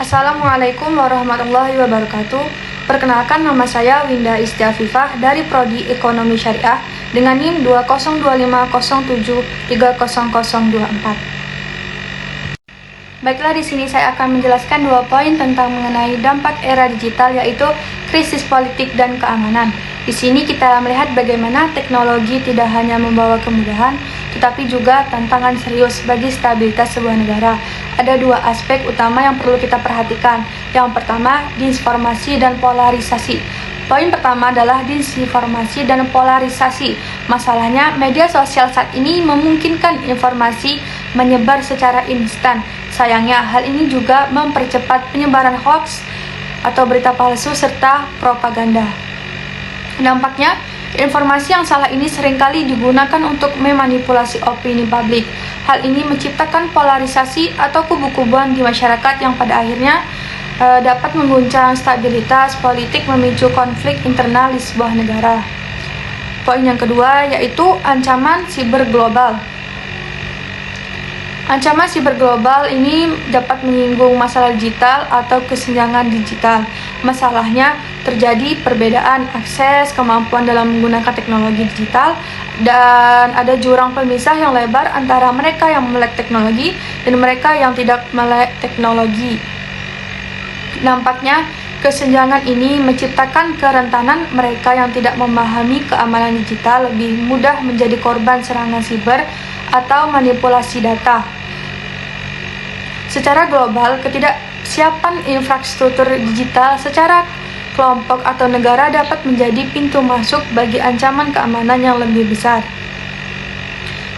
Assalamualaikum warahmatullahi wabarakatuh. Perkenalkan, nama saya Winda Istiafifah dari Prodi Ekonomi Syariah dengan NIM 20250730024. Baiklah, di sini saya akan menjelaskan 2 poin tentang mengenai dampak era digital, yaitu krisis politik dan keamanan. Di sini kita melihat bagaimana teknologi tidak hanya membawa kemudahan, tetapi juga tantangan serius bagi stabilitas sebuah negara. Ada 2 aspek utama yang perlu kita perhatikan. Yang pertama, disinformasi dan polarisasi. Poin pertama adalah disinformasi dan polarisasi. Masalahnya, media sosial saat ini memungkinkan informasi menyebar secara instan. Sayangnya, hal ini juga mempercepat penyebaran hoaks atau berita palsu serta propaganda. Dampaknya, informasi yang salah ini seringkali digunakan untuk memanipulasi opini publik. Hal ini menciptakan polarisasi atau kubu-kubuan di masyarakat yang pada akhirnya dapat mengguncang stabilitas politik, memicu konflik internal di sebuah negara. Poin yang kedua yaitu ancaman siber global. Ancaman siber global ini dapat menyinggung masalah digital atau kesenjangan digital. Masalahnya, terjadi perbedaan akses kemampuan dalam menggunakan teknologi digital, dan ada jurang pemisah yang lebar antara mereka yang melek teknologi dan mereka yang tidak melek teknologi. Nampaknya, kesenjangan ini menciptakan kerentanan mereka yang tidak memahami keamanan digital lebih mudah menjadi korban serangan siber atau manipulasi data. Secara global, ketidaksiapan infrastruktur digital secara kelompok atau negara dapat menjadi pintu masuk bagi ancaman keamanan yang lebih besar.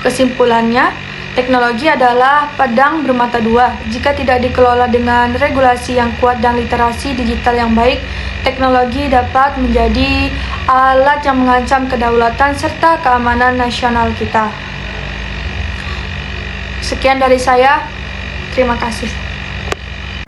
Kesimpulannya, teknologi adalah pedang bermata dua. Jika tidak dikelola dengan regulasi yang kuat dan literasi digital yang baik, teknologi dapat menjadi alat yang mengancam kedaulatan serta keamanan nasional kita. Sekian dari saya. Terima kasih.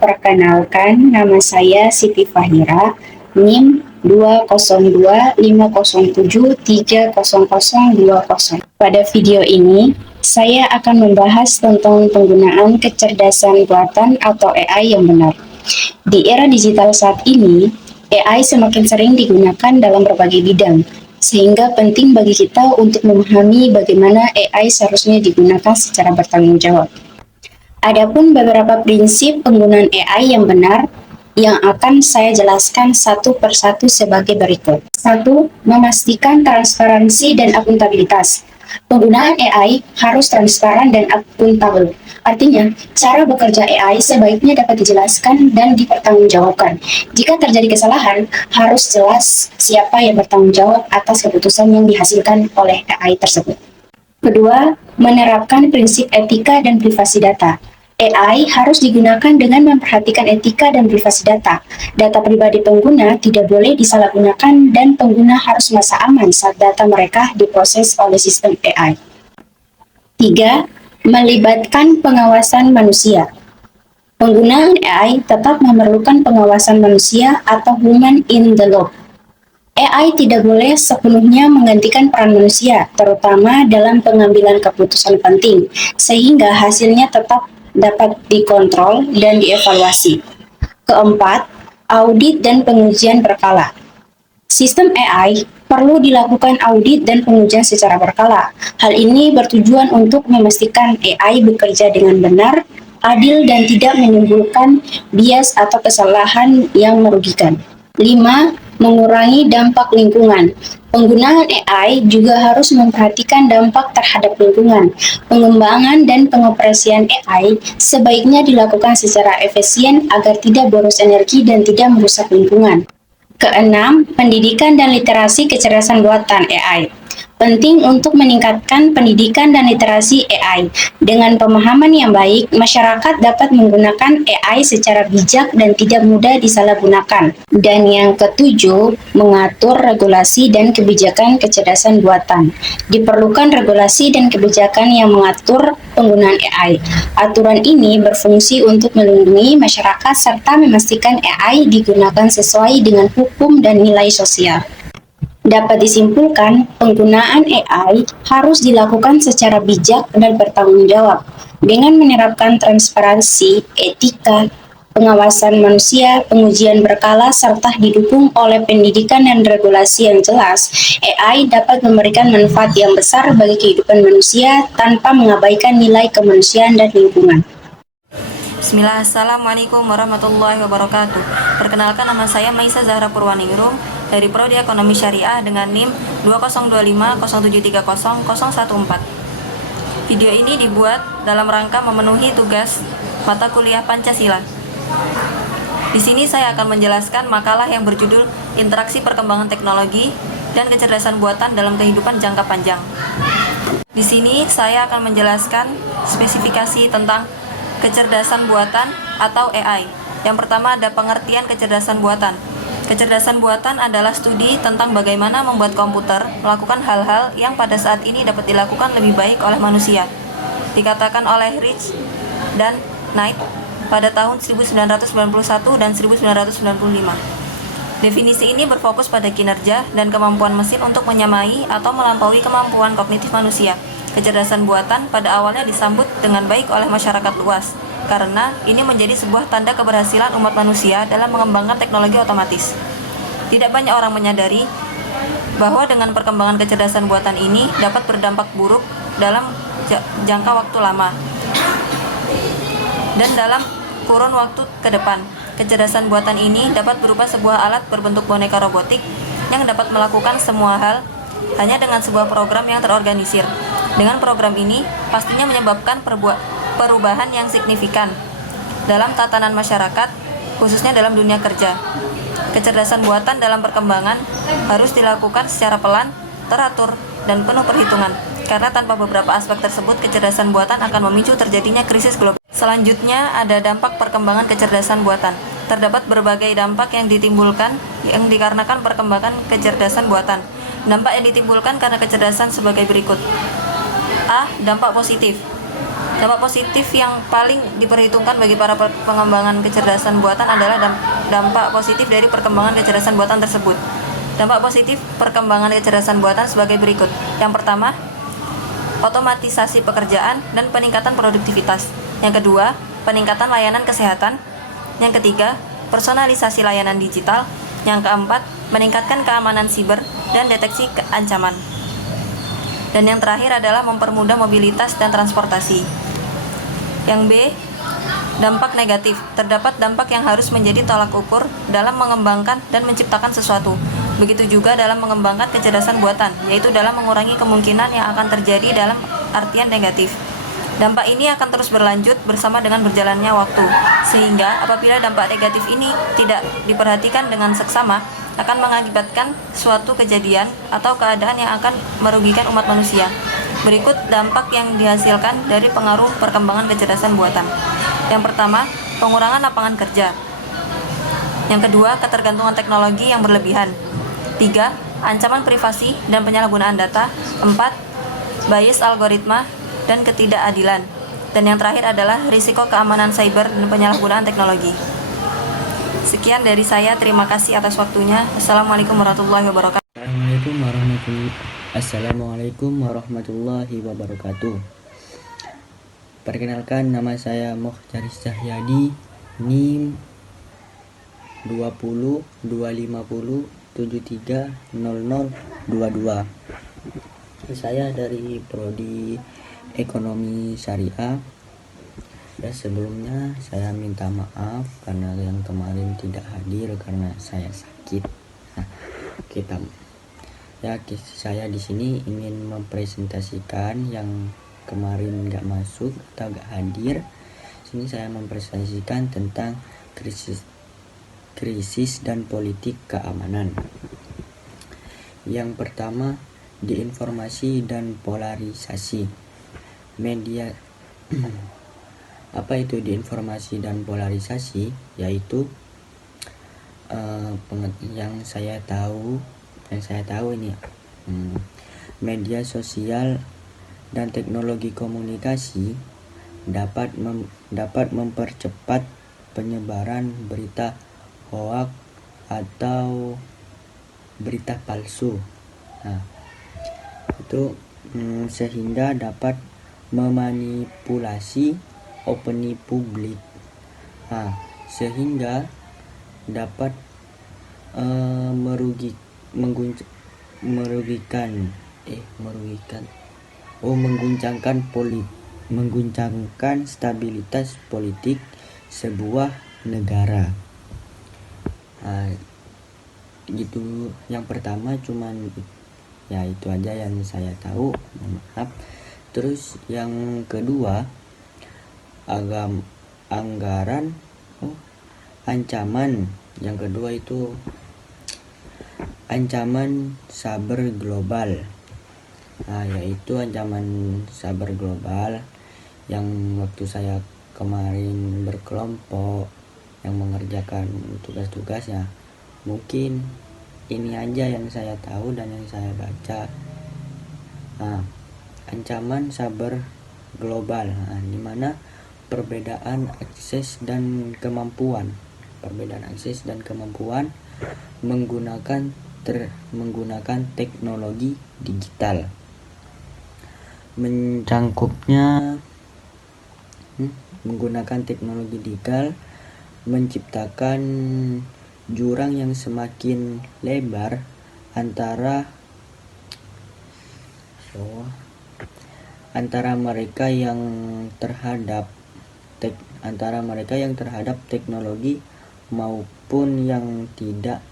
Perkenalkan, nama saya Siti Fahira, NIM 20250730020. Pada video ini, saya akan membahas tentang penggunaan kecerdasan buatan atau AI yang benar. Di era digital saat ini, AI semakin sering digunakan dalam berbagai bidang, sehingga penting bagi kita untuk memahami bagaimana AI seharusnya digunakan secara bertanggung jawab. Adapun beberapa prinsip penggunaan AI yang benar yang akan saya jelaskan satu persatu sebagai berikut. 1. Memastikan transparansi dan akuntabilitas. Penggunaan AI harus transparan dan akuntabel. Artinya, cara bekerja AI sebaiknya dapat dijelaskan dan dipertanggungjawabkan. Jika terjadi kesalahan, harus jelas siapa yang bertanggung jawab atas keputusan yang dihasilkan oleh AI tersebut. Kedua, menerapkan prinsip etika dan privasi data. AI harus digunakan dengan memperhatikan etika dan privasi data. Data pribadi pengguna tidak boleh disalahgunakan dan pengguna harus merasa aman saat data mereka diproses oleh sistem AI. 3. Melibatkan pengawasan manusia. Penggunaan AI tetap memerlukan pengawasan manusia atau human in the loop. AI tidak boleh sepenuhnya menggantikan peran manusia, terutama dalam pengambilan keputusan penting, sehingga hasilnya tetap dapat dikontrol dan dievaluasi. Keempat, audit dan pengujian berkala. Sistem AI perlu dilakukan audit dan pengujian secara berkala. Hal ini bertujuan untuk memastikan AI bekerja dengan benar, adil, dan tidak menimbulkan bias atau kesalahan yang merugikan. 5. Mengurangi dampak lingkungan. Penggunaan AI juga harus memperhatikan dampak terhadap lingkungan. Pengembangan dan pengoperasian AI sebaiknya dilakukan secara efisien agar tidak boros energi dan tidak merusak lingkungan. Keenam, pendidikan dan literasi kecerdasan buatan AI. Penting untuk meningkatkan pendidikan dan literasi AI. Dengan pemahaman yang baik, masyarakat dapat menggunakan AI secara bijak dan tidak mudah disalahgunakan. Dan yang ketujuh, mengatur regulasi dan kebijakan kecerdasan buatan. Diperlukan regulasi dan kebijakan yang mengatur penggunaan AI. Aturan ini berfungsi untuk melindungi masyarakat serta memastikan AI digunakan sesuai dengan hukum dan nilai sosial. Dapat disimpulkan, penggunaan AI harus dilakukan secara bijak dan bertanggung jawab dengan menerapkan transparansi, etika, pengawasan manusia, pengujian berkala, serta didukung oleh pendidikan dan regulasi yang jelas, AI dapat memberikan manfaat yang besar bagi kehidupan manusia tanpa mengabaikan nilai kemanusiaan dan lingkungan. Bismillah, Assalamualaikum warahmatullahi wabarakatuh. Perkenalkan, nama saya Maisa Zahra Purwaningrum dari Prodi Ekonomi Syariah dengan NIM 202507300014. Video ini dibuat dalam rangka memenuhi tugas mata kuliah Pancasila. Di sini saya akan menjelaskan makalah yang berjudul Interaksi Perkembangan Teknologi dan Kecerdasan Buatan dalam Kehidupan Jangka Panjang. Di sini saya akan menjelaskan spesifikasi tentang kecerdasan buatan atau AI. Yang pertama ada pengertian kecerdasan buatan. Kecerdasan buatan adalah studi tentang bagaimana membuat komputer melakukan hal-hal yang pada saat ini dapat dilakukan lebih baik oleh manusia. Dikatakan oleh Rich dan Knight pada tahun 1991 dan 1995. Definisi ini berfokus pada kinerja dan kemampuan mesin untuk menyamai atau melampaui kemampuan kognitif manusia. Kecerdasan buatan pada awalnya disambut dengan baik oleh masyarakat luas, karena ini menjadi sebuah tanda keberhasilan umat manusia dalam mengembangkan teknologi otomatis. Tidak banyak orang menyadari bahwa dengan perkembangan kecerdasan buatan ini dapat berdampak buruk dalam jangka waktu lama dan dalam kurun waktu ke depan. Kecerdasan buatan ini dapat berupa sebuah alat berbentuk boneka robotik yang dapat melakukan semua hal hanya dengan sebuah program yang terorganisir. Dengan program ini pastinya menyebabkan perubahan yang signifikan dalam tatanan masyarakat, khususnya dalam dunia kerja. Kecerdasan buatan dalam perkembangan harus dilakukan secara pelan, teratur, dan penuh perhitungan, karena tanpa beberapa aspek tersebut kecerdasan buatan akan memicu terjadinya krisis global. Selanjutnya ada dampak perkembangan kecerdasan buatan. Terdapat berbagai dampak yang dikarenakan perkembangan kecerdasan buatan. Dampak yang ditimbulkan karena kecerdasan sebagai berikut. A. Dampak positif. Dampak positif yang paling diperhitungkan bagi para pengembangan kecerdasan buatan adalah dampak positif dari perkembangan kecerdasan buatan tersebut. Dampak positif perkembangan kecerdasan buatan sebagai berikut. Yang pertama, otomatisasi pekerjaan dan peningkatan produktivitas. Yang kedua, peningkatan layanan kesehatan. Yang ketiga, personalisasi layanan digital. Yang keempat, meningkatkan keamanan siber dan deteksi ancaman. Dan yang terakhir adalah mempermudah mobilitas dan transportasi. Yang B, dampak negatif. Terdapat dampak yang harus menjadi tolak ukur dalam mengembangkan dan menciptakan sesuatu. Begitu juga dalam mengembangkan kecerdasan buatan, yaitu dalam mengurangi kemungkinan yang akan terjadi dalam artian negatif. Dampak ini akan terus berlanjut bersama dengan berjalannya waktu, sehingga apabila dampak negatif ini tidak diperhatikan dengan seksama, akan mengakibatkan suatu kejadian atau keadaan yang akan merugikan umat manusia. Berikut dampak yang dihasilkan dari pengaruh perkembangan kecerdasan buatan. Yang pertama, pengurangan lapangan kerja. Yang kedua, ketergantungan teknologi yang berlebihan. 3. Ancaman privasi dan penyalahgunaan data. 4. Bias algoritma dan ketidakadilan. Dan yang terakhir adalah risiko keamanan cyber dan penyalahgunaan teknologi. Sekian dari saya, terima kasih atas waktunya. Assalamualaikum warahmatullahi wabarakatuh. Assalamualaikum warahmatullahi wabarakatuh. Perkenalkan, nama saya Mukhtaris Cahyadi, NIM 20 Saya dari Prodi Ekonomi Syariah. Ya, sebelumnya saya minta maaf karena yang kemarin tidak hadir karena saya sakit. Saya di sini ingin mempresentasikan yang kemarin nggak masuk atau nggak hadir. Sini saya mempresentasikan tentang krisis dan politik keamanan. Yang pertama, diinformasi dan polarisasi media. Apa itu diinformasi dan polarisasi? Yaitu yang saya tahu ini media sosial dan teknologi komunikasi dapat mempercepat penyebaran berita hoak atau berita palsu. Itu sehingga dapat memanipulasi opini publik. sehingga dapat mengguncangkan stabilitas politik sebuah negara. Gitu. Yang pertama cuman ya itu aja yang saya tahu, mohon maaf. Terus yang kedua, ancaman yang kedua itu ancaman cyber global. Yaitu ancaman cyber global yang waktu saya kemarin berkelompok yang mengerjakan tugas-tugasnya, mungkin ini aja yang saya tahu dan yang saya baca. Ancaman cyber global, di mana perbedaan akses dan kemampuan menggunakan teknologi digital, menggunakan teknologi digital menciptakan jurang yang semakin lebar antara mereka yang terhadap teknologi maupun yang tidak.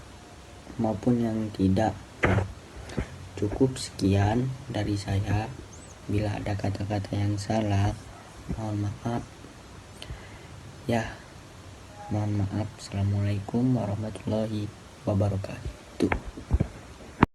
Cukup sekian dari saya. Bila ada kata-kata yang salah, mohon maaf. Mohon maaf. Assalamualaikum warahmatullahi wabarakatuh.